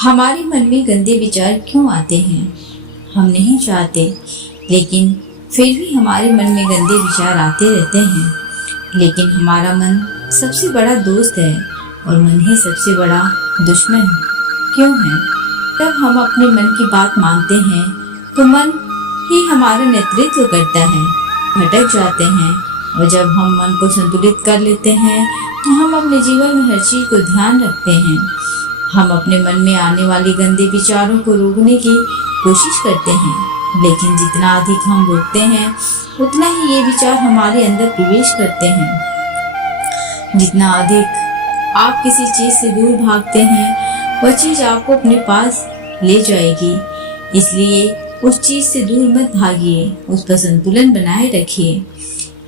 हमारे मन में गंदे विचार क्यों आते हैं? हम नहीं चाहते, लेकिन फिर भी हमारे मन में गंदे विचार आते रहते हैं। लेकिन हमारा मन सबसे बड़ा दोस्त है और मन ही सबसे बड़ा दुश्मन क्यों है? जब हम अपने मन की बात मानते हैं तो मन ही हमारा नेतृत्व करता है। भटक जाते हैं और जब हम मन को संतुलित कर लेते हैं तो हम अपने जीवन में हर चीज को ध्यान रखते हैं। हम अपने मन में आने वाले गंदे विचारों को रोकने की कोशिश करते हैं, लेकिन जितना अधिक हम रोकते हैं उतना ही ये विचार हमारे अंदर प्रवेश करते हैं। जितना अधिक आप किसी चीज से दूर भागते हैं वह चीज आपको अपने पास ले जाएगी। इसलिए उस चीज से दूर मत भागिए, उस पर संतुलन बनाए रखिए।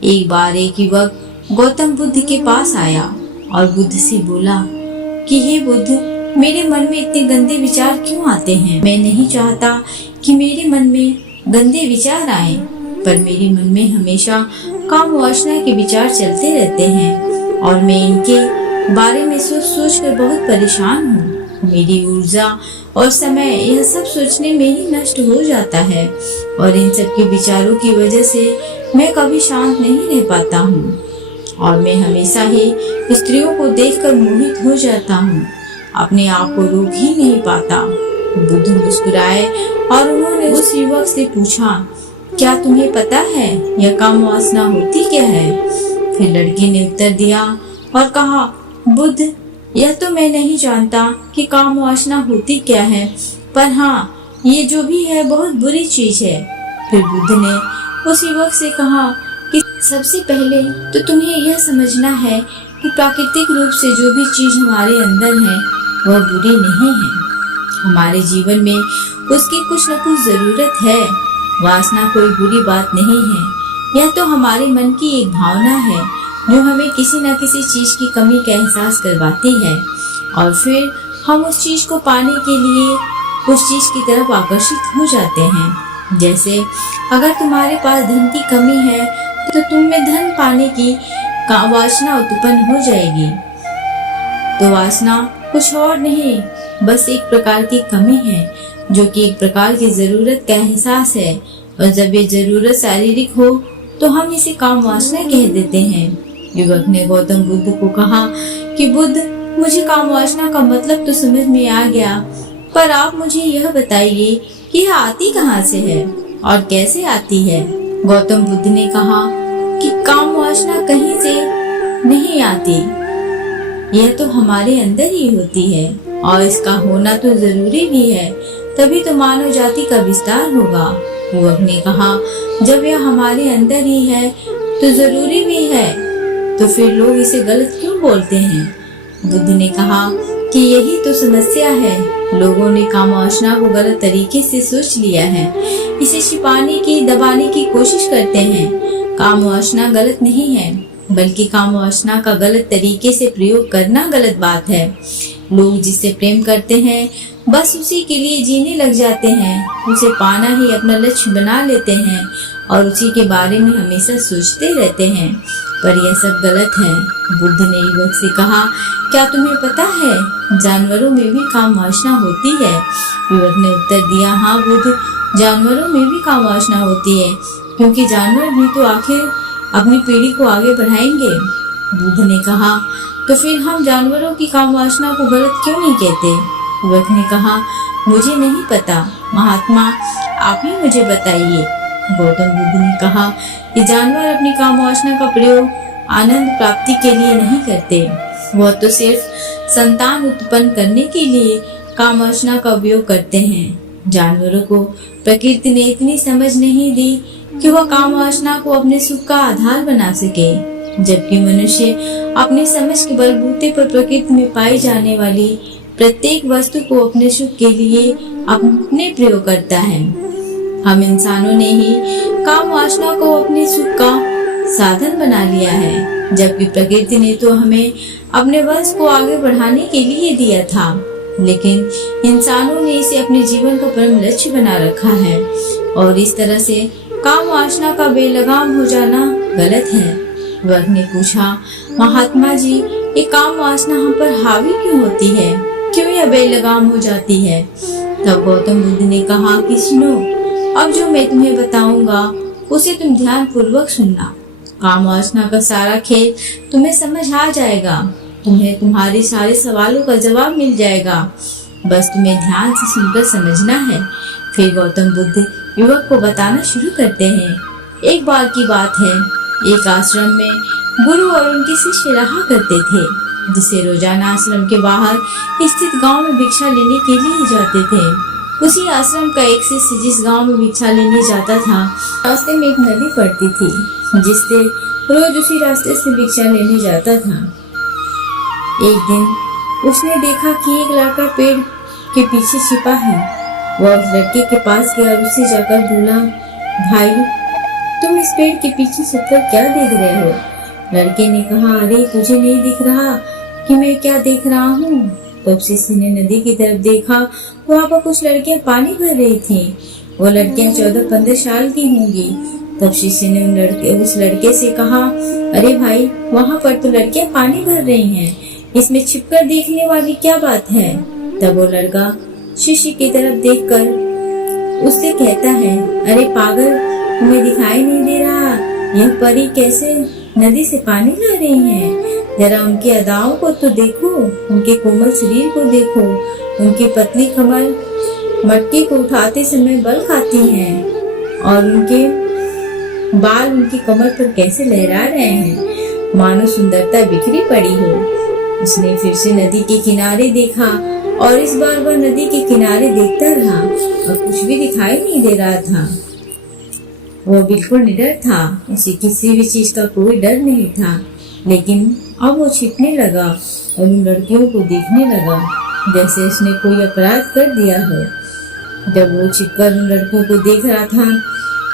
एक बार एक युवक गौतम बुद्ध के पास आया और बुद्ध से बोला कि हे बुद्ध, मेरे मन में इतने गंदे विचार क्यों आते हैं? मैं नहीं चाहता कि मेरे मन में गंदे विचार आए, पर मेरे मन में हमेशा काम वासना के विचार चलते रहते हैं और मैं इनके बारे में सोच सोच कर बहुत परेशान हूँ। मेरी ऊर्जा और समय यह सब सोचने में ही नष्ट हो जाता है और इन सब के विचारों की वजह से मैं कभी शांत नहीं रह पाता हूँ और मैं हमेशा ही स्त्रियों को देखकर मोहित हो जाता हूँ, अपने आप को रोक ही नहीं पाता। बुद्ध मुस्कुराए और उन्होंने उस युवक से पूछा, क्या तुम्हें पता है यह काम वासना होती क्या है? फिर लड़के ने उत्तर दिया और कहा, बुद्ध, यह तो मैं नहीं जानता कि काम वासना होती क्या है, पर हाँ, ये जो भी है बहुत बुरी चीज है। फिर बुद्ध ने उस युवक से कहा कि सबसे पहले तो तुम्हें यह समझना है कि प्राकृतिक रूप से जो भी चीज हमारे अंदर है वह बुरी नहीं है। हमारे जीवन में उसकी कुछ न कुछ जरूरत है। वासना कोई बुरी बात नहीं है, यह तो हमारे मन की एक भावना है जो हमें किसी न किसी चीज की कमी का एहसास करवाती है और फिर हम उस चीज को पाने के लिए उस चीज की तरफ आकर्षित हो जाते हैं। जैसे अगर तुम्हारे पास धन की कमी है तो तुम में धन पाने की वासना उत्पन्न हो जाएगी। तो वासना कुछ और नहीं, बस एक प्रकार की कमी है जो कि एक प्रकार की जरूरत का एहसास है और जब ये जरूरत शारीरिक हो तो हम इसे काम वासना कह देते हैं। युवक ने गौतम बुद्ध को कहा कि बुद्ध, मुझे काम वासना का मतलब तो समझ में आ गया, पर आप मुझे यह बताइए कि यह आती कहाँ से है और कैसे आती है? गौतम बुद्ध ने कहा कि काम वासना कहीं से नहीं आती, यह तो हमारे अंदर ही होती है और इसका होना तो जरूरी भी है, तभी तो मानव जाति का विस्तार होगा। युवक ने कहा, जब यह हमारे अंदर ही है तो जरूरी भी है, तो फिर लोग इसे गलत क्यों बोलते हैं? बुद्ध ने कहा कि यही तो समस्या है, लोगों ने काम वासना को गलत तरीके से सोच लिया है, इसे छिपाने की, दबाने की कोशिश करते हैं। काम वासना गलत नहीं है, बल्कि काम वासना का गलत तरीके से प्रयोग करना गलत बात है। लोग जिससे प्रेम करते हैं बस उसी के लिए जीने लग जाते हैं, उसे पाना ही अपना लक्ष्य बना लेते हैं और उसी के बारे में हमेशा सोचते रहते हैं, पर यह सब गलत है। बुद्ध ने युवक से कहा, क्या तुम्हें पता है जानवरों में भी काम वासना होती है? युवक ने उत्तर दिया, हाँ बुद्ध, जानवरों में भी काम वासना होती है, क्योंकि जानवर भी तो आखिर अपनी पीढ़ी को आगे बढ़ाएंगे। बुद्ध ने कहा, तो फिर हम जानवरों की काम वासना को गलत क्यों नहीं कहते? युवक ने कहा, मुझे नहीं पता महात्मा, आप ही मुझे बताइए। गौतम बुद्ध ने कहा कि जानवर अपनी काम वासना का प्रयोग आनंद प्राप्ति के लिए नहीं करते, वह तो सिर्फ संतान उत्पन्न करने के लिए काम वासना का उपयोग करते हैं। जानवरों को प्रकृति ने इतनी समझ नहीं दी कि वह काम वासना को अपने सुख का आधार बना सके, जबकि मनुष्य अपनी समझ के बलबूते पर प्रकृति में पाई जाने वाली प्रत्येक वस्तु को अपने सुख के लिए अपने प्रयोग करता है। हम इंसानों ने ही काम वासना को अपने सुख का साधन बना लिया है, जबकि प्रकृति ने तो हमें अपने वंश को आगे बढ़ाने के लिए दिया था, लेकिन इंसानों ने इसे अपने जीवन का परम लक्ष्य बना रखा है और इस तरह से काम वासना का बेलगाम हो जाना गलत है। वर्ग ने पूछा, महात्मा जी, ये काम वासना हम पर हावी क्यों होती है? क्यों यह बेलगाम हो जाती है। तब गौतम बुद्ध ने कहा कि सुनो, अब जो मैं तुम्हें बताऊंगा उसे तुम ध्यान पूर्वक सुनना। काम वासना का सारा खेल तुम्हें समझ आ जाएगा, तुम्हें तुम्हारे सारे सवालों का जवाब मिल जाएगा, बस तुम्हें ध्यान से सुनकर समझना है। फिर गौतम बुद्ध युवक को बताना शुरू करते हैं। एक बार की बात है, एक आश्रम में गुरु और उनके शिष्य रहा करते थे, जिसे रोजाना आश्रम के बाहर स्थित गांव में भिक्षा लेने के लिए जाते थे। उसी आश्रम का एक शिष्य जिस गांव में भिक्षा लेने जाता था, रास्ते में एक नदी पड़ती थी, जिससे रोज उसी रास्ते से भिक्षा लेने जाता था। एक दिन उसने देखा कि एक लड़का पेड़ के पीछे छिपा है। वह उस लड़के के पास गया और उससे जाकर बोला, भाई तुम इस पेड़ के पीछे छिपकर क्या देख रहे हो? लड़के ने कहा, अरे तुझे नहीं दिख रहा कि मैं क्या देख रहा हूँ? तब शिष्य ने नदी की तरफ देखा, वहाँ पर कुछ लड़कियां पानी भर रही थीं। वो लड़कियां 14-15 साल की होंगी। तब शिष्य ने उस लड़के से कहा, अरे भाई वहाँ पर तो लड़कियां पानी भर रही हैं, इसमें छिपकर देखने वाली क्या बात है? तब वो लड़का शिष्य की तरफ देखकर उससे कहता है, अरे पागल, तुम्हें दिखाई नहीं दे रहा यह परी कैसे नदी से पानी ला रही हैं? जरा उनकी अदाओं को तो देखो, उनके कोमल शरीर को देखो, उनकी पतली कमर मटकी को उठाते समय बल खाती हैं और उनके बाल उनकी कमर पर कैसे लहरा रहे हैं, मानो सुंदरता बिखरी पड़ी हो। उसने फिर से नदी के किनारे देखा और इस बार वह नदी के किनारे देखता रहा और कुछ भी दिखाई नहीं दे रहा था। वह बिल्कुल निडर था, उसे किसी भी चीज का कोई डर नहीं था। लेकिन अब वो छिपने लगा और उन लड़कियों को देखने लगा जैसे उसने कोई अपराध कर दिया हो। जब वो छिपकर उन लड़कों को देख रहा था,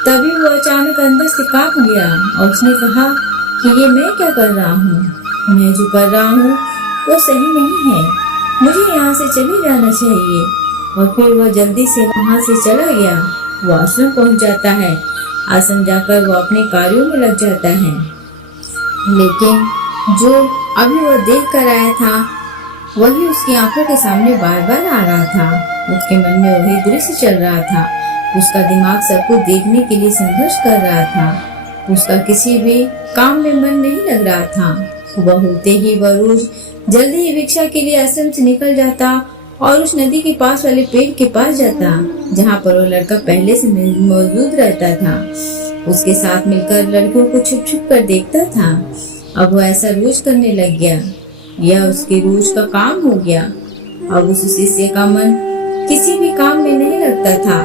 तभी वो अचानक अंदर से कांप गया और उसने कहा कि ये मैं क्या कर रहा हूँ? मैं जो कर रहा हूँ वो सही नहीं है, मुझे यहाँ से चले जाना चाहिए। और फिर वह जल्दी से वहाँ से चला गया। वो आश्रम पहुँच जाता है। आश्रम जाकर वो अपने कार्यों में लग जाता है। लेकिन जो अभी वह देख कर आया था वही उसकी आंखों के सामने बार बार आ रहा था। उसके मन में वही दृश्य चल रहा था। उसका दिमाग सब कुछ देखने के लिए संघर्ष कर रहा था। उसका किसी भी काम में मन नहीं लग रहा था। सुबह होते ही वह रोज जल्दी ही भिक्षा के लिए आश्रम से निकल जाता और उस नदी के पास वाले पेड़ के पास जाता, जहाँ पर वह लड़का पहले से मौजूद रहता था। उसके साथ मिलकर लड़कियों को छुप छुप कर देखता था। अब वो ऐसा रोज करने लग गया। यह उसके रोज का काम हो गया। अब उस शिष्य का मन किसी भी काम में नहीं लगता था।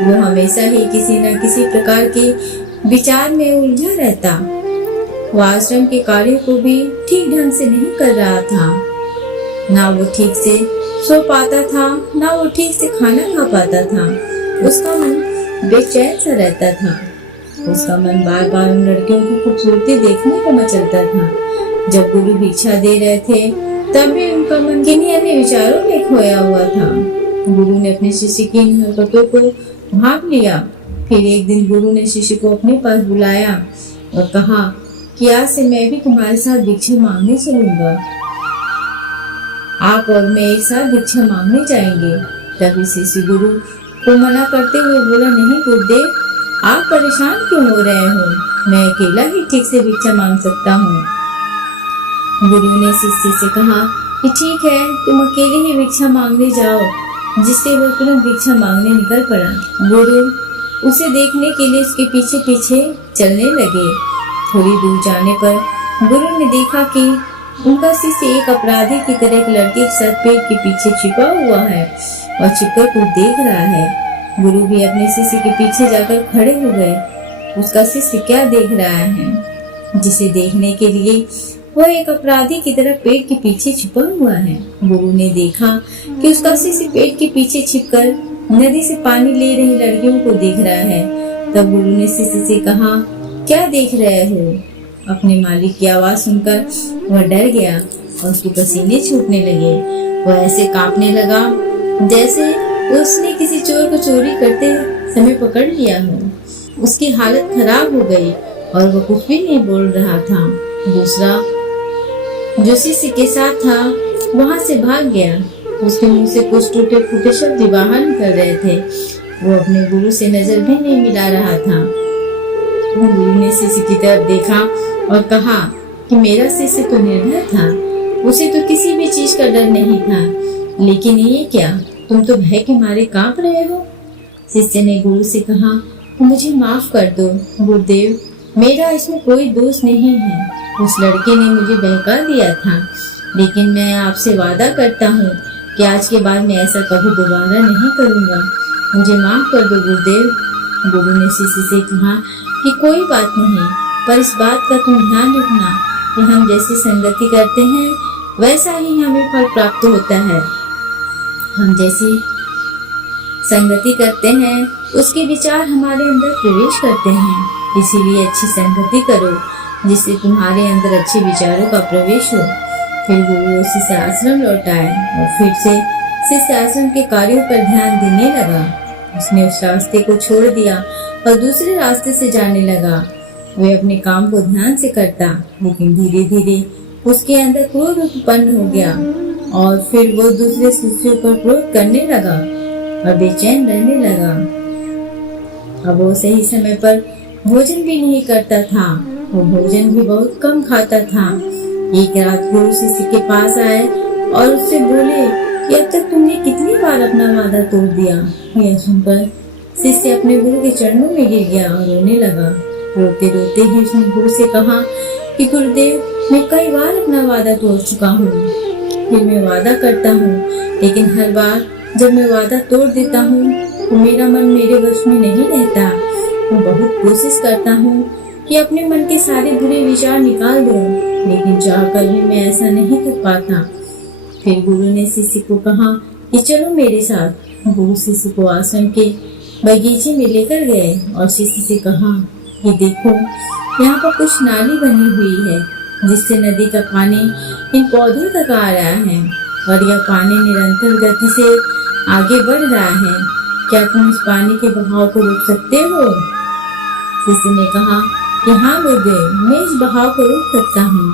वो हमेशा ही किसी न किसी प्रकार के विचार में उलझा रहता। वो आश्रम के कार्यों को भी ठीक ढंग से नहीं कर रहा था। ना वो ठीक से सो पाता था, ना वो ठीक से खाना खा पाता था। उसका मन बेचैन सा रहता था। उसका मन बार बार उन लड़कियों की खूबसूरती देखने को मचलता था। जब गुरु भिक्षा दे रहे थे तब भी उनका मन किन्हीं अन्य विचारों में खोया हुआ था। गुरु ने अपने शिष्य की इन हरकतों को भांप लिया। फिर एक दिन गुरु ने शिष्य को अपने पास बुलाया और कहा कि आज से मैं भी तुम्हारे साथ भिक्षा मांगने चलूंगा। आप और मैं एक साथ भिक्षा मांगने जाएंगे। तभी शिष्य गुरु को मना करते हुए बोला, नहीं गुरुदेव, आप परेशान क्यों हो रहे हो? मैं अकेला ही ठीक से भिक्षा मांग सकता हूँ। गुरु ने शिष्य से कहा कि ठीक है, तुम अकेले ही भिक्षा मांगने जाओ। जिससे वो तुरंत भिक्षा मांगने निकल पड़ा। गुरु उसे देखने के लिए उसके पीछे पीछे चलने लगे। थोड़ी दूर जाने पर गुरु ने देखा कि उनका शिष्य एक अपराधी की तरह एक लड़के के साथ पेड़ के पीछे छिपा हुआ है और छिपकर कुछ देख रहा है। गुरु भी अपने शिष्य के पीछे जाकर खड़े हो गए। उसका शिष्य क्या देख रहा है, जिसे देखने के लिए वह एक अपराधी की तरह पेड़ के पीछे छिपा हुआ है। गुरु ने देखा कि उसका शिष्य पेड़ के पीछे छिपकर नदी से पानी ले रही लड़कियों को देख रहा है। तब गुरु ने शिष्य से कहा, क्या देख रहे हो? अपने मालिक की आवाज सुनकर वह डर गया और उसके पसीने छूटने लगे। वह ऐसे कांपने लगा जैसे उसने किसी चोर को चोरी करते समय पकड़ लिया हो। उसकी हालत खराब हो गई और वह कुछ भी नहीं बोल रहा था। दूसरा जो शिष्य के साथ था वहां से भाग गया। उसके मुंह से कुछ टूटे फूटे शब्द बाहर निकल रहे थे। वो अपने गुरु से नजर भी नहीं मिला रहा था। गुरु ने शिष्य की तरफ देखा और कहा कि मेरा शिष्य तो निर्भय था, उसे तो किसी भी चीज का डर नहीं था, लेकिन ये क्या, तुम तो भय के मारे कांप रहे हो। शिष्य ने गुरु से कहा, मुझे माफ कर दो गुरुदेव, मेरा इसमें कोई दोष नहीं है। उस लड़के ने मुझे बहका दिया था, लेकिन मैं आपसे वादा करता हूँ कि आज के बाद मैं ऐसा कभी दोबारा नहीं करूँगा। मुझे माफ कर दो गुरुदेव। गुरु ने शिष्य से कहा कि कोई बात नहीं, पर इस बात का तुम ध्यान रखना कि हम जैसी संगति करते हैं वैसा ही हमें फल प्राप्त होता है। हम जैसी संगति करते हैं उसके विचार हमारे अंदर प्रवेश करते हैं, इसीलिए अच्छी संगति करो जिससे तुम्हारे अंदर अच्छे विचारों का प्रवेश हो। फिर गुरु शिष्य आश्रम लौट आए और फिर से शिष्य आश्रम के कार्यों पर ध्यान देने लगा। उसने उस रास्ते को छोड़ दिया और दूसरे रास्ते से जाने लगा। वह अपने काम को ध्यान से करता, लेकिन धीरे धीरे उसके अंदर क्रोध उत्पन्न हो गया और फिर वो दूसरे शिष्यों पर क्रोध करने लगा और बेचैन रहने लगा। अब वो सही समय पर भोजन भी नहीं करता था, वो भोजन भी बहुत कम खाता था। एक रात गुरु शिष्य के पास आए और उससे बोले कि अब तक तुमने कितनी बार अपना वादा तोड़ दिया। यह सुनकर शिष्य अपने गुरु के चरणों में गिर गया और रोने लगा। रोते रोते ही उसने गुरु से कहा कि गुरुदेव, मैं कई बार अपना वादा तोड़ चुका हूँ, फिर मैं वादा करता हूँ, लेकिन हर बार जब मैं वादा तोड़ देता हूँ तो मेरा मन मेरे वश में नहीं रहता। मैं बहुत कोशिश करता हूँ कि अपने मन के सारे बुरे विचार निकाल दूं, लेकिन चाहकर भी मैं ऐसा नहीं कर पाता। फिर गुरु ने शिष्य को कहा कि चलो मेरे साथ। गुरु शिष्य को आश्रम के बगीचे में लेकर गए और शिष्य से कहा कि देखो, यहाँ पर कुछ नाली बनी हुई है जिससे नदी का पानी इन पौधों तक आ रहा है और यह पानी निरंतर गति से आगे बढ़ रहा है। क्या तुम इस पानी के बहाव को रोक सकते हो? शिष्य ने कहा कि हाँ गुरुदेव, मैं इस बहाव को रोक सकता हूँ।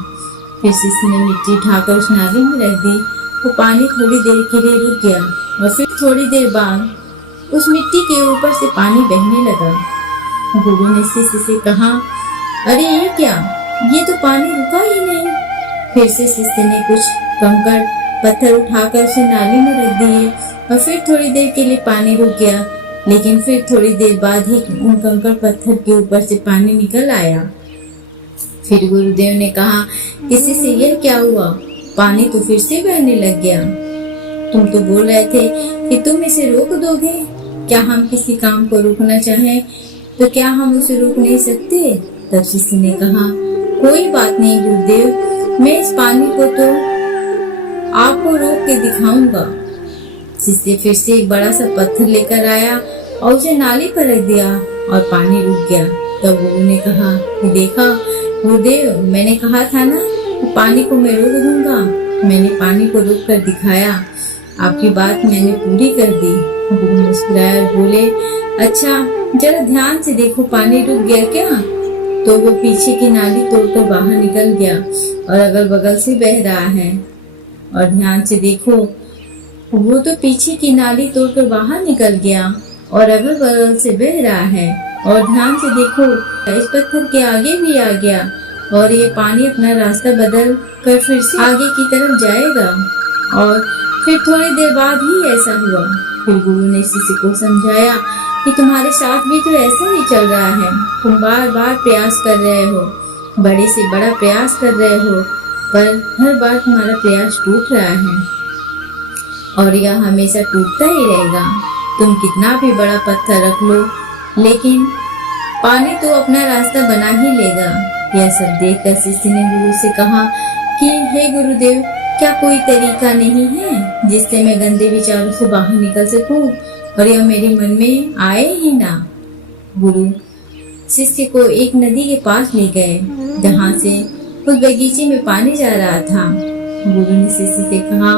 फिर शिष्य ने मिट्टी उठाकर उस नाली में रख दी। वो पानी थोड़ी देर के लिए रुक गया और फिर थोड़ी देर बाद उस मिट्टी के ऊपर से पानी बहने लगा। गुरु ने शिष्य से कहा, अरे ये क्या, ये तो पानी रुका ही नहीं। फिर से शिष्य ने कुछ कंकड़ पत्थर उठाकर उसे नाली में रख दिए और फिर थोड़ी देर के लिए पानी रुक गया, लेकिन फिर थोड़ी देर बाद ही उन कंकड़ पत्थर के ऊपर से पानी निकल आया। फिर गुरुदेव ने कहा, किसी से यह क्या हुआ, पानी तो फिर से बहने लग गया। तुम तो बोल रहे थे कि तुम इसे रोक दोगे। क्या हम किसी काम को रोकना चाहें तो क्या हम उसे रोक नहीं सकते? तब शिष्य ने कहा, कोई बात नहीं गुरुदेव, मैं इस पानी को तो आपको रोक के दिखाऊंगा। शिष्य फिर से एक बड़ा सा पत्थर लेकर आया और उसे नाली पर रख दिया और पानी रुक गया। तब गुरु ने कहा कि देखा गुरुदेव, मैंने कहा था ना, पानी को मैं रोक दूंगा। मैंने पानी को रोक कर दिखाया, आपकी बात मैंने पूरी कर दी। गुरु मुस्कुराए और बोले, अच्छा जरा ध्यान से देखो, पानी रुक गया क्या? तो वो पीछे की नाली तोड़कर बाहर निकल गया और अगल बगल से बह रहा है। और ध्यान से देखो, वो तो पीछे की नाली तोड़कर बाहर निकल गया और अगल बगल से बह रहा है। और ध्यान से देखो, इस पत्थर के आगे भी आ गया और ये पानी अपना रास्ता बदल कर फिर से आगे की तरफ जाएगा। और फिर थोड़ी देर बाद ही ऐसा हुआ। फिर गुरु ने शिष्य को समझाया कि तुम्हारे साथ भी तो ऐसा ही चल रहा है। तुम बार बार प्रयास कर रहे हो, बड़े से बड़ा प्रयास कर रहे हो, पर हर बार तुम्हारा प्रयास टूट रहा है और यह हमेशा टूटता ही रहेगा। तुम कितना भी बड़ा पत्थर रख लो, लेकिन पानी तो अपना रास्ता बना ही लेगा। यह सब देखकर शिष्य ने गुरु से कहा कि हे गुरुदेव, क्या कोई तरीका नहीं है जिससे मैं गंदे विचारों से बाहर निकल सकूं और यह मेरे मन में आए ही ना? गुरु शिष्य को एक नदी के पास ले गए जहाँ से उस बगीचे में पानी जा रहा था। गुरु ने शिष्य से कहा,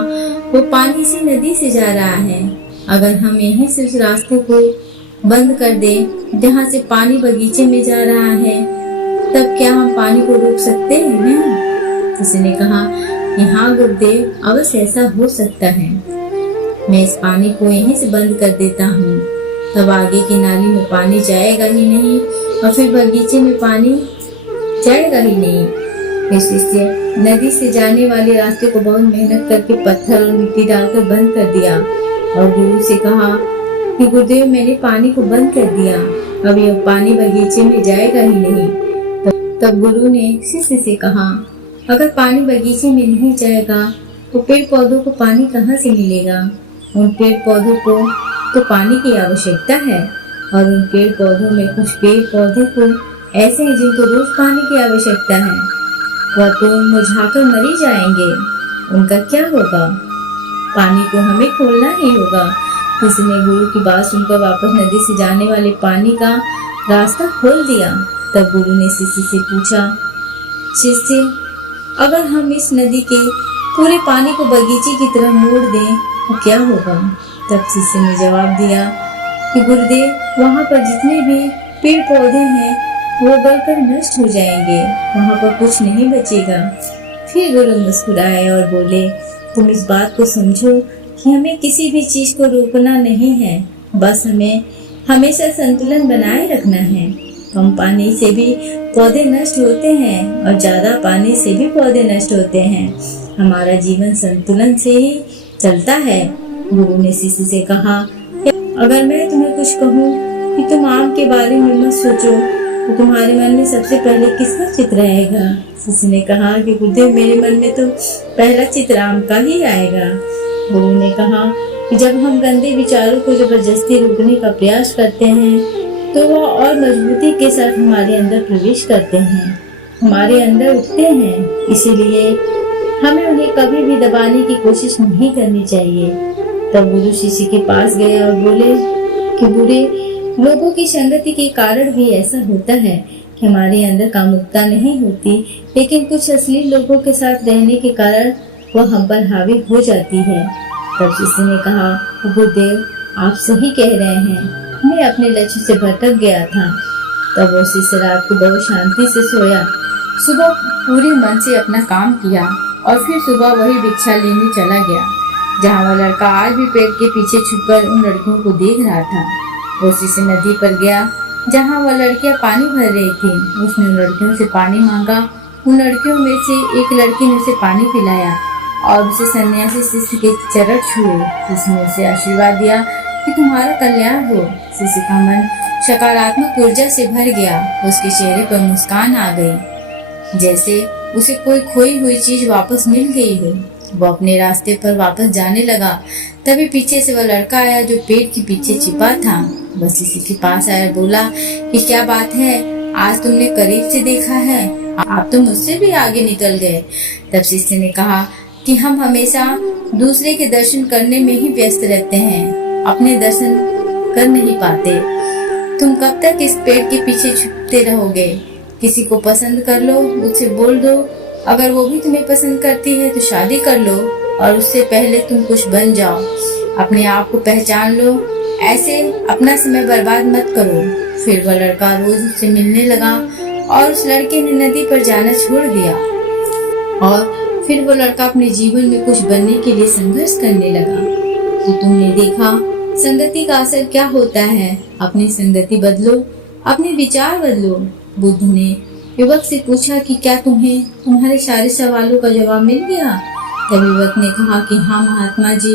वो पानी इसी नदी से जा रहा है। अगर हम यहीं से उस रास्ते को बंद कर दे जहाँ से पानी बगीचे में जा रहा है, तब क्या हम पानी को रोक सकते हैं? शिष्य ने कहा कि हाँ गुरुदेव, अवश्य ऐसा हो सकता है। मैं इस पानी को यहीं से बंद कर देता हूँ, तब आगे की नाली में पानी जाएगा ही नहीं और फिर बगीचे में पानी जाएगा ही नहीं। फिर शिष्य नदी से जाने वाले रास्ते को बहुत मेहनत करके पत्थर और मिट्टी डालकर बंद कर दिया और गुरु से कहा कि गुरुदेव, मैंने पानी को बंद कर दिया, अब यह पानी बगीचे में जाएगा ही नहीं। तब गुरु ने शिष्य से कहा, अगर पानी बगीचे में नहीं जाएगा तो पेड़ पौधों को पानी कहाँ से मिलेगा? उन पेड़ पौधों को तो पानी की आवश्यकता है और उन पेड़ पौधों में कुछ पेड़ पौधे तो ऐसे हैं जिनको रोज पानी की आवश्यकता है, वह तो मुरझाकर मर ही जाएंगे, उनका क्या होगा? पानी को हमें खोलना ही होगा। उसने गुरु की बात सुनकर वापस नदी से जाने वाले पानी का रास्ता खोल दिया। तब गुरु ने शिष्य से पूछा, शिष्य, अगर हम इस नदी के पूरे पानी को बगीचे की तरह मोड़ दें तो क्या होगा? तब शिष्य ने जवाब दिया कि गुरुदेव, वहाँ पर जितने भी पेड़ पौधे हैं वो गलकर नष्ट हो जाएंगे, वहाँ पर कुछ नहीं बचेगा। फिर गुरु मुस्कुराए और बोले, तुम इस बात को समझो कि हमें किसी भी चीज को रोकना नहीं है, बस हमें हमेशा संतुलन बनाए रखना है। कम पानी से भी पौधे नष्ट होते हैं और ज्यादा पानी से भी पौधे नष्ट होते हैं। हमारा जीवन संतुलन से ही चलता है। गुरु ने शिष्य से कहा, अगर मैं तुम्हें कुछ कहूँ कि तुम आम के बारे में मत सोचो तो तुम्हारे मन में सबसे पहले किसका चित्र आएगा? शिष्य ने कहा कि गुरुदेव, मेरे मन में तो पहला चित्र आम का ही आएगा। गुरु ने कहा कि जब हम गंदे विचारों को जबरदस्ती रोकने का प्रयास करते हैं तो वह और मजबूती के साथ हमारे अंदर प्रवेश करते हैं, हमारे अंदर उठते हैं। इसीलिए हमें उन्हें कभी भी दबाने की कोशिश नहीं करनी चाहिए। तब गुरु शिष्य के पास गया और बोले कि बुरे लोगों की संगति के कारण भी ऐसा होता है कि हमारे अंदर कामुकता नहीं होती, लेकिन कुछ असली लोगों के साथ रहने के कारण वह हम पर हावी हो जाती है। तब शिष्य ने कहा, गुरुदेव, आप सही कह रहे हैं, मैं अपने लक्ष्य से भटक गया था। तब वो शिष्य रात को बहुत शांति से सोया, सुबह पूरे मन से अपना काम किया और फिर सुबह वही भिक्षा लेने चला गया जहाँ वह लड़का आज भी पेड़ के पीछे छुपकर उन लड़कियों को देख रहा था। वो शिष्य नदी पर गया जहाँ वह लड़कियां पानी भर रही थी। उसने उन लड़कियों से पानी मांगा। उन लड़कियों में से एक लड़की ने उसे पानी पिलाया और उसे सन्यासी शिष्य के चरण छुए। उसने उसे आशीर्वाद दिया कि तुम्हारा कल्याण हो। शिष्य का मन सकारात्मक ऊर्जा से भर गया। उसके चेहरे पर मुस्कान आ गई, जैसे उसे कोई खोई हुई चीज वापस मिल गई हो। वो अपने रास्ते पर वापस जाने लगा। तभी पीछे से वह लड़का आया जो पेड़ के पीछे छिपा था। वह शिष्य के पास आया, बोला कि क्या बात है, आज तुमने करीब से देखा है, आप तो मुझसे भी आगे निकल गए। तब शिष्य ने कहा कि हम हमेशा दूसरे के दर्शन करने में ही व्यस्त रहते हैं, अपने दर्शन कर नहीं पाते। तुम कब तक इस पेड़ के पीछे छुपते रहोगे? किसी को पसंद कर लो, उससे बोल दो। अगर वो भी तुम्हें पसंद करती है तो शादी कर लो और उससे पहले तुम कुछ बन जाओ। अपने आप को पहचान लो, ऐसे अपना समय बर्बाद मत करो। फिर वह लड़का रोज उससे मिलने लगा और उस लड़के ने नदी पर जाना छोड़ दिया और फिर वो लड़का अपने जीवन में कुछ बनने के लिए संघर्ष करने लगा। तो तुमने देखा संगति का असर क्या होता है। अपनी संगति बदलो, अपने विचार बदलो। बुद्ध ने युवक से पूछा कि क्या तुम्हें तुम्हारे सारे सवालों का जवाब मिल गया? तब युवक ने कहा कि हाँ महात्मा जी,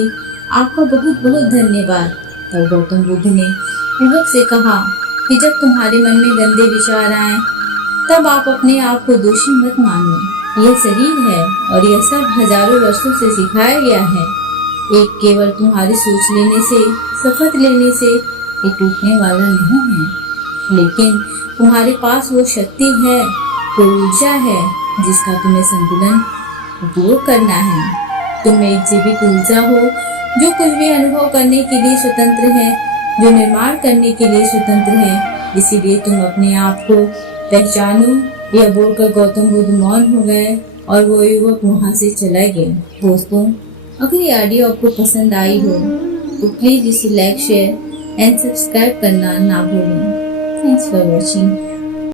आपका बहुत बहुत धन्यवाद। तब गौतम बुद्ध ने युवक से कहा कि जब तुम्हारे मन में गंदे विचार आए तब आप अपने आप को दोषी मत मानो। यह शरीर है और यह सब हजारों वर्षों से सिखाया गया है। एक केवल तुम्हारे सोच लेने से, शपथ लेने से ये टूटने वाला नहीं है, लेकिन तुम्हारे पास वो शक्ति है, वो ऊर्जा है जिसका तुम्हें संतुलन उपयोग करना है। तुम एक जीवित ऊर्जा हो जो कुछ भी अनुभव करने के लिए स्वतंत्र है, जो निर्माण करने के लिए स्वतंत्र है। इसीलिए तुम अपने आप को पहचानो। यह बोलकर गौतम बुद्ध मौन हो गए और वो युवक वहाँ से चला गया। दोस्तों, अगर ये ऑडियो आपको पसंद आई हो तो प्लीज इसे लाइक, शेयर एंड सब्सक्राइब करना ना भूलें। Thanks for watching.